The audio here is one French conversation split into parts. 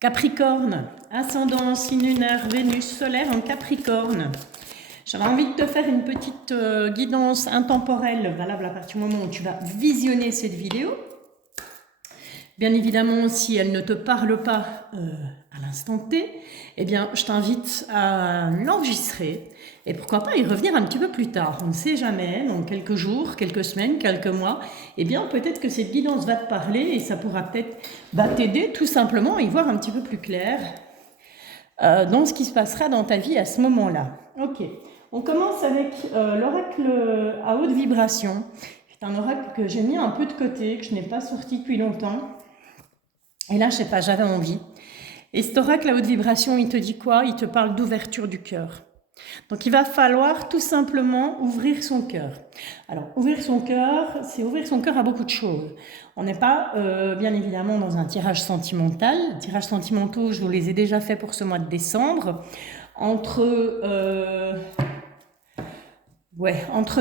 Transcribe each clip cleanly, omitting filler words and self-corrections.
Capricorne, ascendant, signe lunaire, Vénus, solaire en Capricorne. J'avais envie de te faire une petite guidance intemporelle valable à partir du moment où tu vas visionner cette vidéo. Bien évidemment, si elle ne te parle pas à l'instant T, eh bien, je t'invite à l'enregistrer et pourquoi pas y revenir un petit peu plus tard. On ne sait jamais, dans quelques jours, quelques semaines, quelques mois, eh bien, peut-être que cette guidance va te parler et ça pourra peut-être t'aider tout simplement à y voir un petit peu plus clair dans ce qui se passera dans ta vie à ce moment-là. Ok, on commence avec l'oracle à haute vibration. C'est un oracle que j'ai mis un peu de côté, que je n'ai pas sorti depuis longtemps. Et là, je sais pas, j'avais envie. Et cet oracle à haute vibration, il te dit quoi? Il te parle d'ouverture du cœur. Donc, il va falloir tout simplement ouvrir son cœur. Alors, ouvrir son cœur, c'est ouvrir son cœur à beaucoup de choses. On n'est pas, bien évidemment, dans un tirage sentimental. Les tirages sentimentaux, je vous les ai déjà faits pour ce mois de décembre. Entre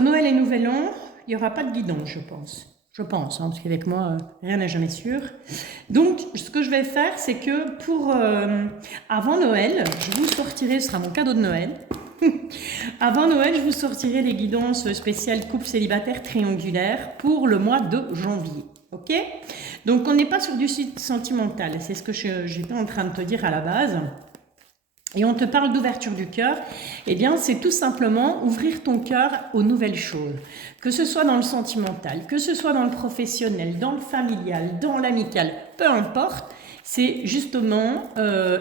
Noël et Nouvel An, il n'y aura pas de guidance, je pense. Je pense, parce qu'avec moi, rien n'est jamais sûr. Donc, ce que je vais faire, c'est que pour avant Noël, je vous sortirai, ce sera mon cadeau de Noël. Avant Noël, je vous sortirai les guidances spéciales couple célibataire triangulaire pour le mois de janvier. Ok? Donc, on n'est pas sur du site sentimental. C'est ce que j'étais en train de te dire à la base. Et on te parle d'ouverture du cœur, eh bien c'est tout simplement ouvrir ton cœur aux nouvelles choses. Que ce soit dans le sentimental, que ce soit dans le professionnel, dans le familial, dans l'amical, peu importe, c'est justement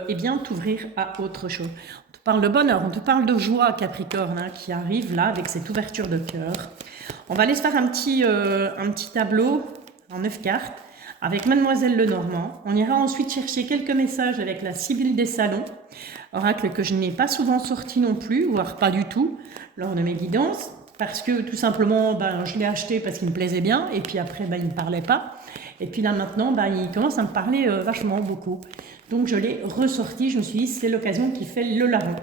eh bien t'ouvrir à autre chose. On te parle de bonheur, on te parle de joie Capricorne qui arrive là avec cette ouverture de cœur. On va aller se faire un petit tableau en 9 cartes avec Mademoiselle Lenormand. On ira ensuite chercher quelques messages avec la Sibylle des Salons, oracle que je n'ai pas souvent sorti non plus, voire pas du tout, lors de mes guidances, parce que tout simplement, je l'ai acheté parce qu'il me plaisait bien, et puis après, il ne me parlait pas. Et puis là maintenant, il commence à me parler vachement beaucoup. Donc je l'ai ressorti, je me suis dit, c'est l'occasion qui fait le larron.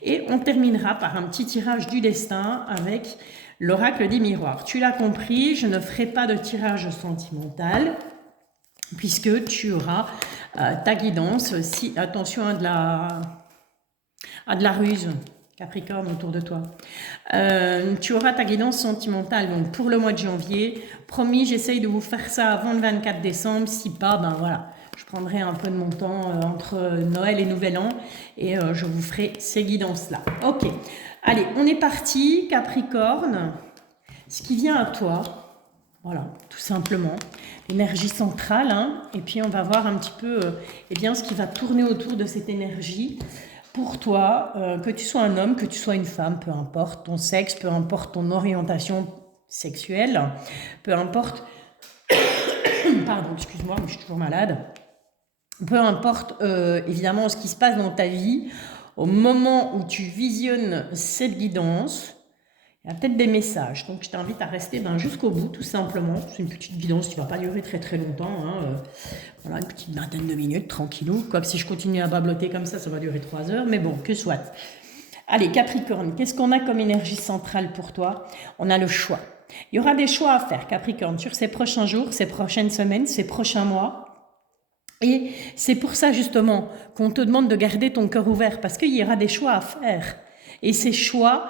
Et on terminera par un petit tirage du destin avec l'oracle des miroirs. Tu l'as compris, je ne ferai pas de tirage sentimental, puisque tu auras ta guidance, si attention à de la ruse, Capricorne, autour de toi. Tu auras ta guidance sentimentale donc pour le mois de janvier. Promis, j'essaye de vous faire ça avant le 24 décembre. Si pas, voilà, je prendrai un peu de mon temps entre Noël et Nouvel An et je vous ferai ces guidances-là. Ok, allez, on est parti, Capricorne. Ce qui vient à toi, voilà, tout simplement, l'énergie centrale, et puis on va voir un petit peu ce qui va tourner autour de cette énergie pour toi, que tu sois un homme, que tu sois une femme, peu importe ton sexe, peu importe ton orientation sexuelle, peu importe, pardon, excuse-moi, mais je suis toujours malade, peu importe évidemment ce qui se passe dans ta vie, au moment où tu visionnes cette guidance, il y a peut-être des messages, donc je t'invite à rester jusqu'au bout, tout simplement. C'est une petite guidance qui ne va pas durer très très longtemps. Voilà, une petite vingtaine de minutes, tranquillou. Quoique si je continue à babloter comme ça va durer 3 heures, mais bon, que soit. Allez, Capricorne, qu'est-ce qu'on a comme énergie centrale pour toi? On a le choix. Il y aura des choix à faire, Capricorne, sur ces prochains jours, ces prochaines semaines, ces prochains mois. Et c'est pour ça, justement, qu'on te demande de garder ton cœur ouvert, parce qu'il y aura des choix à faire. Et ces choix...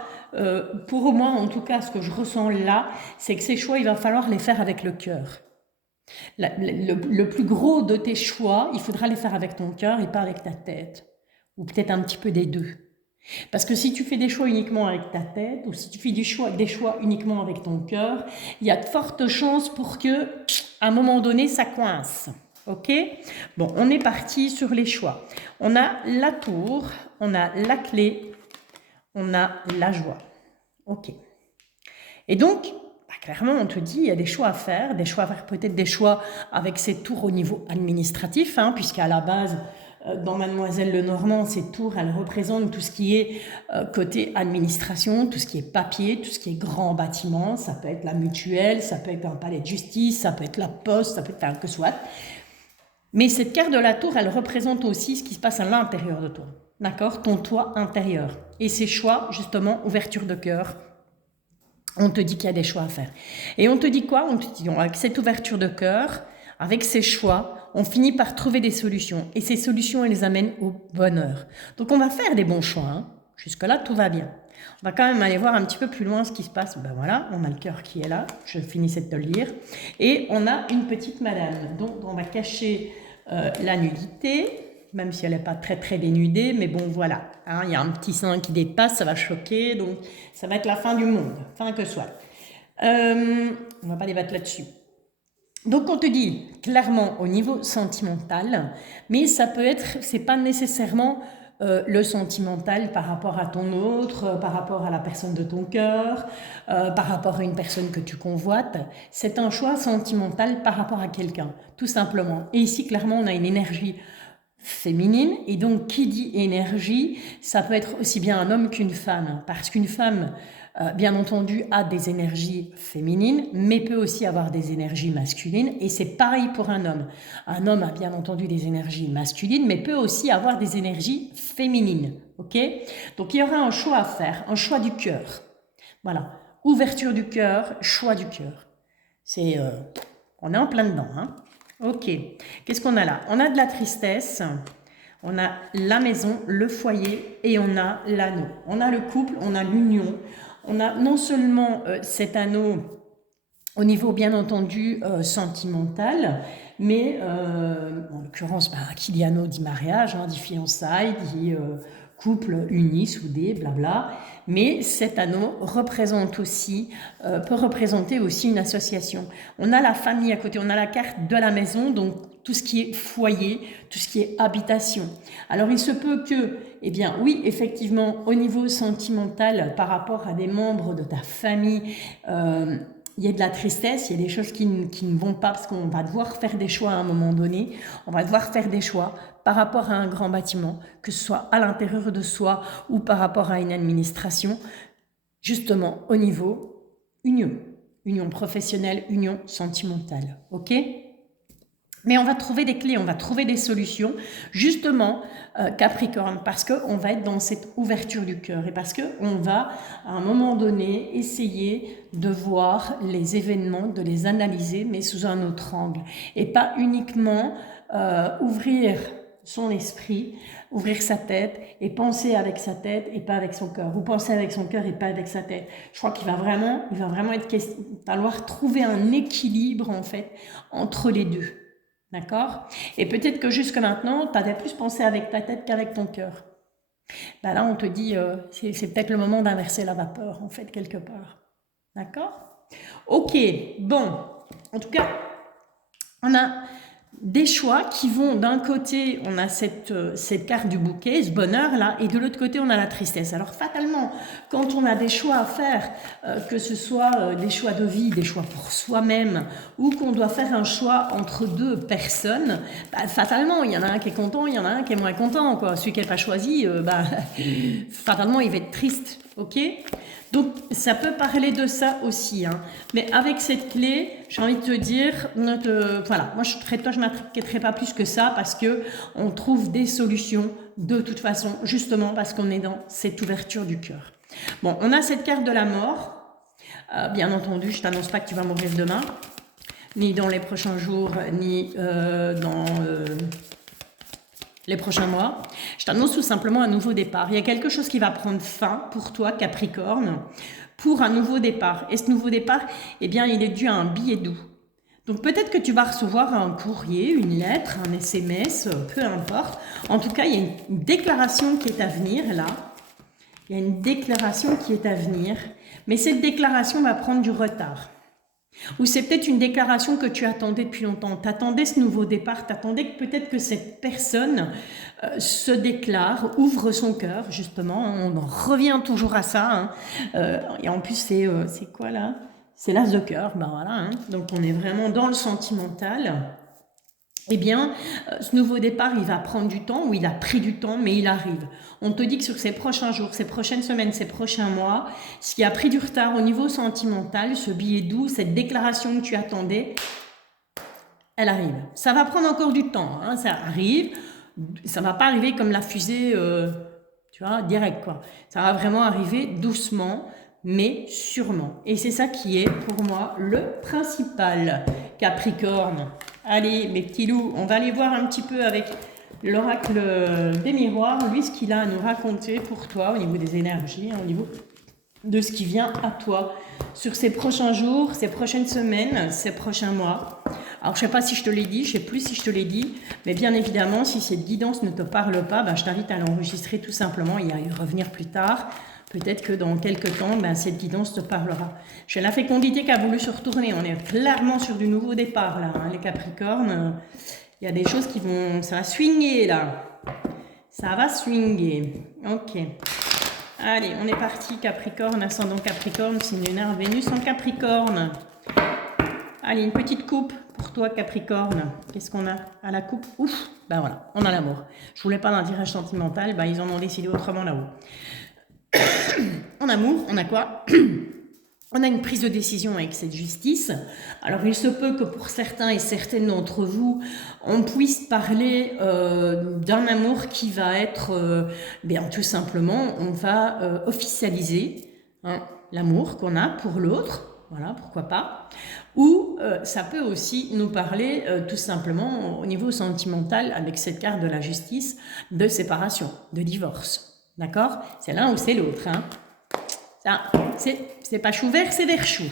pour moi, en tout cas, ce que je ressens là, c'est que ces choix, il va falloir les faire avec le cœur. Le plus gros de tes choix, il faudra les faire avec ton cœur et pas avec ta tête. Ou peut-être un petit peu des deux. Parce que si tu fais des choix uniquement avec ta tête, ou si tu fais des choix uniquement avec ton cœur, il y a de fortes chances pour que, à un moment donné, ça coince. Ok? Bon, on est parti sur les choix. On a la tour, on a la clé, on a la joie. Ok. Et donc, clairement, on te dit, il y a des choix à faire peut-être des choix avec ces tours au niveau administratif, puisqu'à la base, dans Mademoiselle Lenormand, ces tours, elles représentent tout ce qui est côté administration, tout ce qui est papier, tout ce qui est grand bâtiment. Ça peut être la mutuelle, ça peut être un palais de justice, ça peut être la poste, ça peut être que soit. Mais cette carte de la tour, elle représente aussi ce qui se passe à l'intérieur de toi. D'accord? Ton toit intérieur. Et ces choix, justement, ouverture de cœur, on te dit qu'il y a des choix à faire. Et on te dit quoi? On te dit, avec cette ouverture de cœur, avec ces choix, on finit par trouver des solutions. Et ces solutions, elles les amènent au bonheur. Donc, on va faire des bons choix. Hein. Jusque-là, tout va bien. On va quand même aller voir un petit peu plus loin ce qui se passe. Ben voilà, on a le cœur qui est là. Je finissais de te le lire. Et on a une petite madame. Donc, on va cacher la nudité, même si elle n'est pas très très dénudée. Mais bon, voilà. Hein, il y a un petit sein qui dépasse, ça va choquer. Donc, ça va être la fin du monde. Fin que soit. On ne va pas débattre là-dessus. Donc, on te dit clairement au niveau sentimental, mais ça peut être, c'est pas nécessairement le sentimental par rapport à ton autre, par rapport à la personne de ton cœur, par rapport à une personne que tu convoites. C'est un choix sentimental par rapport à quelqu'un, tout simplement. Et ici, clairement, on a une énergie féminine, et donc qui dit énergie, ça peut être aussi bien un homme qu'une femme, parce qu'une femme, bien entendu, a des énergies féminines, mais peut aussi avoir des énergies masculines, et c'est pareil pour un homme. Un homme a bien entendu des énergies masculines, mais peut aussi avoir des énergies féminines, ok? Donc il y aura un choix à faire, un choix du cœur. Voilà, ouverture du cœur, choix du cœur. C'est, on est en plein dedans, hein? Ok, qu'est-ce qu'on a là? On a de la tristesse, on a la maison, le foyer et on a l'anneau. On a le couple, on a l'union. On a non seulement cet anneau au niveau bien entendu sentimental, mais en l'occurrence, qui dit anneau dit mariage, hein, dit fiançailles, dit couple uni, soudé, blabla. Mais cet anneau représente aussi, peut représenter aussi une association. On a la famille à côté, on a la carte de la maison, donc tout ce qui est foyer, tout ce qui est habitation. Alors il se peut que, eh bien oui, effectivement, au niveau sentimental, par rapport à des membres de ta famille, il y a de la tristesse, il y a des choses qui ne vont pas parce qu'on va devoir faire des choix à un moment donné. On va devoir faire des choix par rapport à un grand bâtiment, que ce soit à l'intérieur de soi ou par rapport à une administration, justement au niveau union. Union professionnelle, union sentimentale. Ok ? Mais on va trouver des clés, on va trouver des solutions, justement, Capricorne, parce qu'on va être dans cette ouverture du cœur et parce qu'on va, à un moment donné, essayer de voir les événements, de les analyser, mais sous un autre angle. Et pas uniquement ouvrir son esprit, ouvrir sa tête et penser avec sa tête et pas avec son cœur. Ou penser avec son cœur et pas avec sa tête. Je crois qu'il va vraiment falloir trouver un équilibre, en fait, entre les deux. D'accord? Et peut-être que jusque maintenant, tu avais plus pensé avec ta tête qu'avec ton cœur. Ben là, on te dit, c'est peut-être le moment d'inverser la vapeur, en fait, quelque part. D'accord? Ok, bon. En tout cas, on a des choix qui vont, d'un côté, on a cette carte du bouquet, ce bonheur-là, et de l'autre côté, on a la tristesse. Alors, fatalement, quand on a des choix à faire, que ce soit des choix de vie, des choix pour soi-même, ou qu'on doit faire un choix entre deux personnes, fatalement, il y en a un qui est content, il y en a un qui est moins content, quoi. Celui qui n'est pas choisi, fatalement, il va être triste, ok ? Donc, ça peut parler de ça aussi. Hein. Mais avec cette clé, j'ai envie de te dire, voilà, moi, je m'inquiéterai pas plus que ça parce qu'on trouve des solutions de toute façon, justement parce qu'on est dans cette ouverture du cœur. Bon, on a cette carte de la mort. Bien entendu, je t'annonce pas que tu vas mourir demain, ni dans les prochains jours, ni dans... les prochains mois, je t'annonce tout simplement un nouveau départ. Il y a quelque chose qui va prendre fin pour toi, Capricorne, pour un nouveau départ. Et ce nouveau départ, eh bien, il est dû à un billet doux. Donc peut-être que tu vas recevoir un courrier, une lettre, un SMS, peu importe. En tout cas, il y a une déclaration qui est à venir là. Il y a une déclaration qui est à venir. Mais cette déclaration va prendre du retard. Ou c'est peut-être une déclaration que tu attendais depuis longtemps. Tu attendais ce nouveau départ, tu attendais que peut-être que cette personne se déclare, ouvre son cœur, justement. On en revient toujours à ça. Hein. Et en plus, c'est quoi là? C'est l'as de cœur. Ben voilà, hein. Donc on est vraiment dans le sentimental. Eh bien, ce nouveau départ, il va prendre du temps, ou il a pris du temps, mais il arrive. On te dit que sur ces prochains jours, ces prochaines semaines, ces prochains mois, ce qui a pris du retard au niveau sentimental, ce billet doux, cette déclaration que tu attendais, elle arrive. Ça va prendre encore du temps, hein, ça arrive. Ça ne va pas arriver comme la fusée, tu vois, direct, quoi. Ça va vraiment arriver doucement, mais sûrement. Et c'est ça qui est, pour moi, le principal, Capricorne. Allez, mes petits loups, on va aller voir un petit peu avec l'oracle des miroirs, lui, ce qu'il a à nous raconter pour toi au niveau des énergies, au niveau de ce qui vient à toi sur ces prochains jours, ces prochaines semaines, ces prochains mois. Alors, je ne sais pas si je te l'ai dit, je ne sais plus si je te l'ai dit, mais bien évidemment, si cette guidance ne te parle pas, ben, je t'invite à l'enregistrer tout simplement et à y revenir plus tard. Peut-être que dans quelques temps, ben, cette guidance te parlera. J'ai la fécondité qui a voulu se retourner. On est clairement sur du nouveau départ, là, hein, les Capricornes. Il y a des choses qui vont... Ça va swinguer, là. Ça va swinguer. Ok. Allez, on est parti, Capricorne, ascendant Capricorne, signe lunaire, Vénus en Capricorne. Allez, une petite coupe pour toi, Capricorne. Qu'est-ce qu'on a à la coupe? Ouf, ben voilà, on a l'amour. Je voulais pas d'un tirage sentimental, ben ils en ont décidé autrement là-haut. En amour, on a quoi? On a une prise de décision avec cette justice. Alors, il se peut que pour certains et certaines d'entre vous, on puisse parler d'un amour qui va être, bien tout simplement, on va officialiser hein, l'amour qu'on a pour l'autre. Voilà, pourquoi pas. Ou ça peut aussi nous parler tout simplement au niveau sentimental, avec cette carte de la justice, de séparation, de divorce. D'accord? C'est l'un ou c'est l'autre, hein. Ça, c'est pas chou vert, c'est vert chou.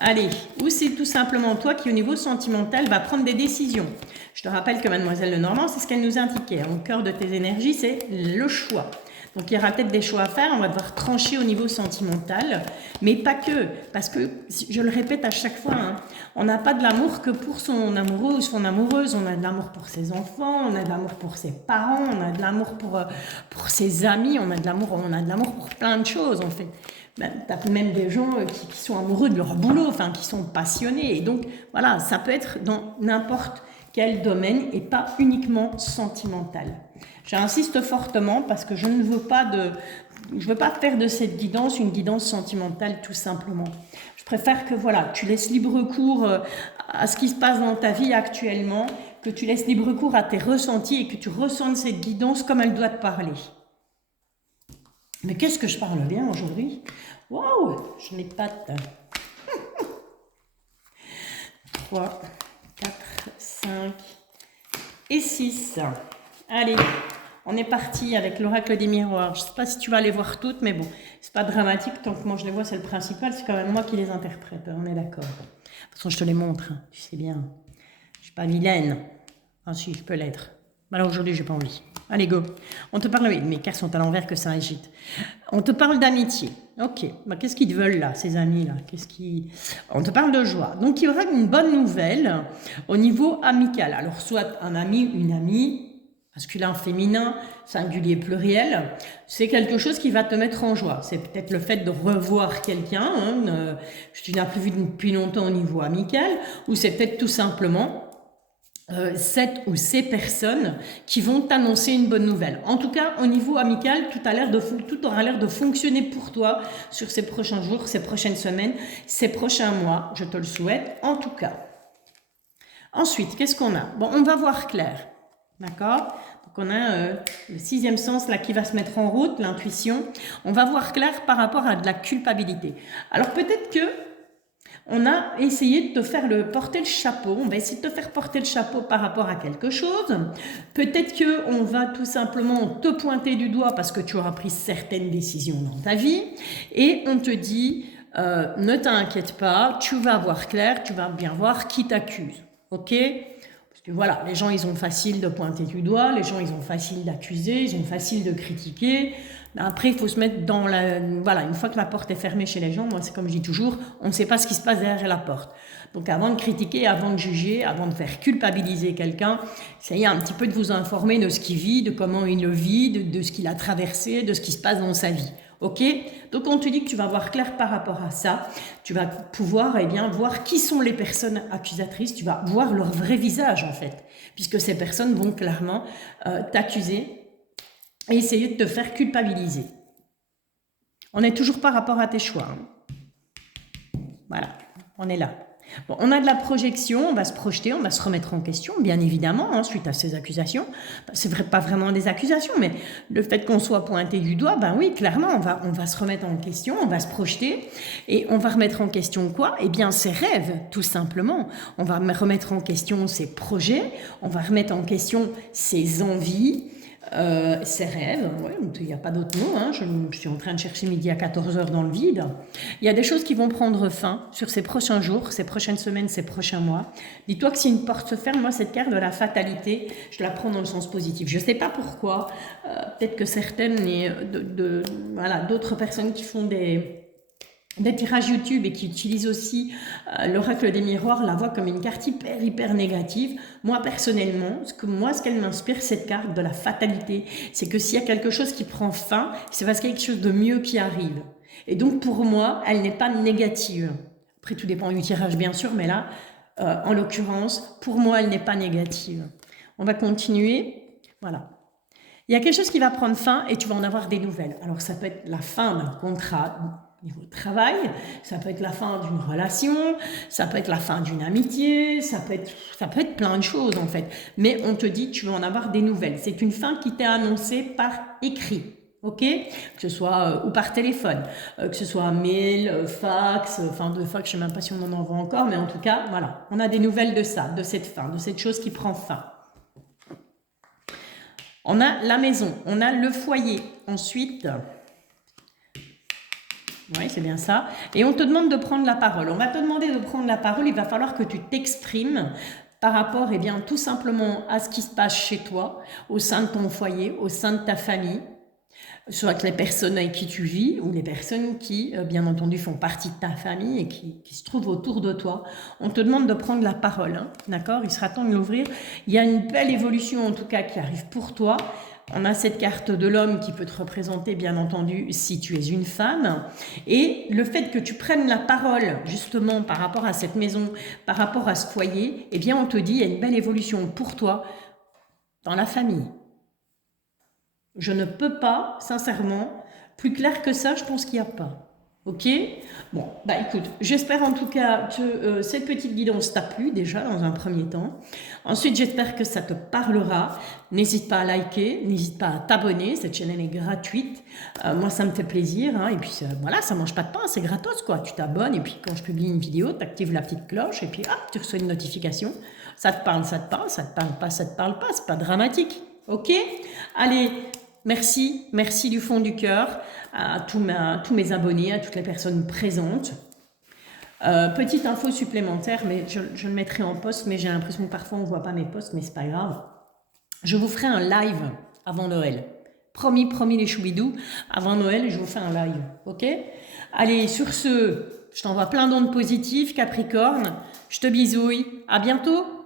Allez, ou c'est tout simplement toi qui, au niveau sentimental, va prendre des décisions. Je te rappelle que Mademoiselle Lenormand, c'est ce qu'elle nous indiquait. Au cœur de tes énergies, c'est le choix. Donc, il y aura peut-être des choix à faire. On va devoir trancher au niveau sentimental, mais pas que. Parce que, je le répète à chaque fois, hein, on n'a pas de l'amour que pour son amoureux ou son amoureuse. On a de l'amour pour ses enfants, on a de l'amour pour ses parents, on a de l'amour pour ses amis, on a de l'amour pour plein de choses, en fait. Ben, tu as même des gens qui sont amoureux de leur boulot, enfin, qui sont passionnés. Et donc, voilà, ça peut être dans n'importe quel domaine et pas uniquement sentimental. J'insiste fortement parce que je ne veux pas faire de cette guidance une guidance sentimentale tout simplement. Je préfère que voilà, tu laisses libre cours à ce qui se passe dans ta vie actuellement, que tu laisses libre cours à tes ressentis et que tu ressentes cette guidance comme elle doit te parler. Mais qu'est-ce que je parle bien aujourd'hui? Waouh, je n'ai pas de... 3, 4, 5 et 6. Allez, on est parti avec l'oracle des miroirs. Je ne sais pas si tu vas les voir toutes, mais bon, c'est pas dramatique. Tant que moi je les vois, c'est le principal. C'est quand même moi qui les interprète. On est d'accord. De toute façon, je te les montre. Hein, tu sais bien. Je suis pas vilaine. Ah si, je peux l'être. Alors aujourd'hui, j'ai pas envie. Allez, go. On te parle... Oui, mes cartes sont à l'envers que ça agite. On te parle d'amitié. Ok. Bah, qu'est-ce qu'ils te veulent là, ces amis-là? On te parle de joie. Donc, il y aura une bonne nouvelle au niveau amical. Alors, soit un ami, une amie, masculin, féminin, singulier, pluriel, c'est quelque chose qui va te mettre en joie. C'est peut-être le fait de revoir quelqu'un, hein, que tu n'as plus vu depuis longtemps au niveau amical, ou c'est peut-être tout simplement... cette ou ces personnes qui vont t'annoncer une bonne nouvelle. En tout cas, au niveau amical, tout aura l'air de fonctionner pour toi sur ces prochains jours, ces prochaines semaines, ces prochains mois. Je te le souhaite, en tout cas. Ensuite, qu'est-ce qu'on a? Bon, on va voir clair. D'accord? Donc, on a le sixième sens là qui va se mettre en route, l'intuition. On va voir clair par rapport à de la culpabilité. Alors, peut-être que on a essayé de te faire porter le chapeau. On va essayer de te faire porter le chapeau par rapport à quelque chose. Peut-être qu'on va tout simplement te pointer du doigt parce que tu auras pris certaines décisions dans ta vie. Et on te dit, ne t'inquiète pas, tu vas voir clair, tu vas bien voir qui t'accuse. Ok ? Parce que voilà, les gens, ils ont facile de pointer du doigt, les gens, ils ont facile d'accuser, ils ont facile de critiquer. Après, il faut se mettre dans la... Voilà, une fois que la porte est fermée chez les gens, moi, c'est comme je dis toujours, on ne sait pas ce qui se passe derrière la porte. Donc, avant de critiquer, avant de juger, avant de faire culpabiliser quelqu'un, essayez un petit peu de vous informer de ce qu'il vit, de comment il le vit, de ce qu'il a traversé, de ce qui se passe dans sa vie. Ok? Donc, on te dit que tu vas voir clair par rapport à ça. Tu vas pouvoir, voir qui sont les personnes accusatrices. Tu vas voir leur vrai visage, en fait, puisque ces personnes vont clairement t'accuser et essayer de te faire culpabiliser. On n'est toujours pas rapport à tes choix. Hein. Voilà, on est là. Bon, on a de la projection, on va se projeter, on va se remettre en question, bien évidemment, hein, suite à ces accusations. C'est vrai, pas vraiment des accusations, mais le fait qu'on soit pointé du doigt, ben oui, clairement, on va se remettre en question, on va se projeter, et on va remettre en question quoi? Eh bien, ses rêves, tout simplement. On va remettre en question ses projets, on va remettre en question ses envies, ses rêves, ouais, il n'y a pas d'autre mot, hein, je suis en train de chercher midi à 14h dans le vide. Il y a des choses qui vont prendre fin sur ces prochains jours, ces prochaines semaines, ces prochains mois. Dis-toi que si une porte se ferme, moi cette carte de la fatalité, je la prends dans le sens positif. Je ne sais pas pourquoi, peut-être que certaines, voilà, d'autres personnes qui font des tirages YouTube et qui utilisent aussi l'oracle des miroirs la voient comme une carte hyper négative. Moi personnellement, ce qu'elle m'inspire, cette carte de la fatalité, c'est que s'il y a quelque chose qui prend fin, c'est parce qu'il y a quelque chose de mieux qui arrive. Et donc pour moi, elle n'est pas négative. Après tout dépend du tirage bien sûr, mais là, en l'occurrence, pour moi, elle n'est pas négative. On va continuer. Voilà. Il y a quelque chose qui va prendre fin et tu vas en avoir des nouvelles. Alors ça peut être la fin d'un contrat niveau travail, ça peut être la fin d'une relation, ça peut être la fin d'une amitié, ça peut être plein de choses en fait. Mais on te dit tu vas en avoir des nouvelles. C'est une fin qui t'est annoncée par écrit. Ok, que ce soit ou par téléphone, que ce soit mail, fax, enfin de fax, je ne sais même pas si on en envoie encore, mais en tout cas, voilà, on a des nouvelles de ça, de cette fin, de cette chose qui prend fin. On a la maison, on a le foyer. Ensuite, oui, c'est bien ça. Et on te demande de prendre la parole. On va te demander de prendre la parole. Il va falloir que tu t'exprimes par rapport, eh bien, tout simplement à ce qui se passe chez toi, au sein de ton foyer, au sein de ta famille, soit avec les personnes avec qui tu vis ou les personnes qui, bien entendu, font partie de ta famille et qui se trouvent autour de toi. On te demande de prendre la parole, hein, d'accord? Il sera temps de l'ouvrir. Il y a une belle évolution, en tout cas, qui arrive pour toi. On a cette carte de l'homme qui peut te représenter, bien entendu, si tu es une femme. Et le fait que tu prennes la parole, justement, par rapport à cette maison, par rapport à ce foyer, eh bien, on te dit, il y a une belle évolution pour toi dans la famille. Je ne peux pas, sincèrement, plus clair que ça, je pense qu'il n'y a pas. Ok? Bon, bah écoute, j'espère en tout cas que cette petite guidance t'a plu déjà dans un premier temps. Ensuite, j'espère que ça te parlera. N'hésite pas à liker, n'hésite pas à t'abonner. Cette chaîne elle est gratuite. Moi, ça me fait plaisir. Hein, et puis voilà, ça mange pas de pain, c'est gratos quoi. Tu t'abonnes et puis quand je publie une vidéo, tu actives la petite cloche et puis hop, tu reçois une notification. Ça te parle, ça te parle, ça te parle pas, ça te parle pas. C'est pas dramatique. Ok? Allez. Merci du fond du cœur à tous mes abonnés, à toutes les personnes présentes. Petite info supplémentaire, mais je le mettrai en post, mais j'ai l'impression que parfois on ne voit pas mes posts, mais c'est pas grave. Je vous ferai un live avant Noël. Promis les choubidous, avant Noël, je vous fais un live, ok? Allez, sur ce, je t'envoie plein d'ondes positives, Capricorne. Je te bisouille, à bientôt!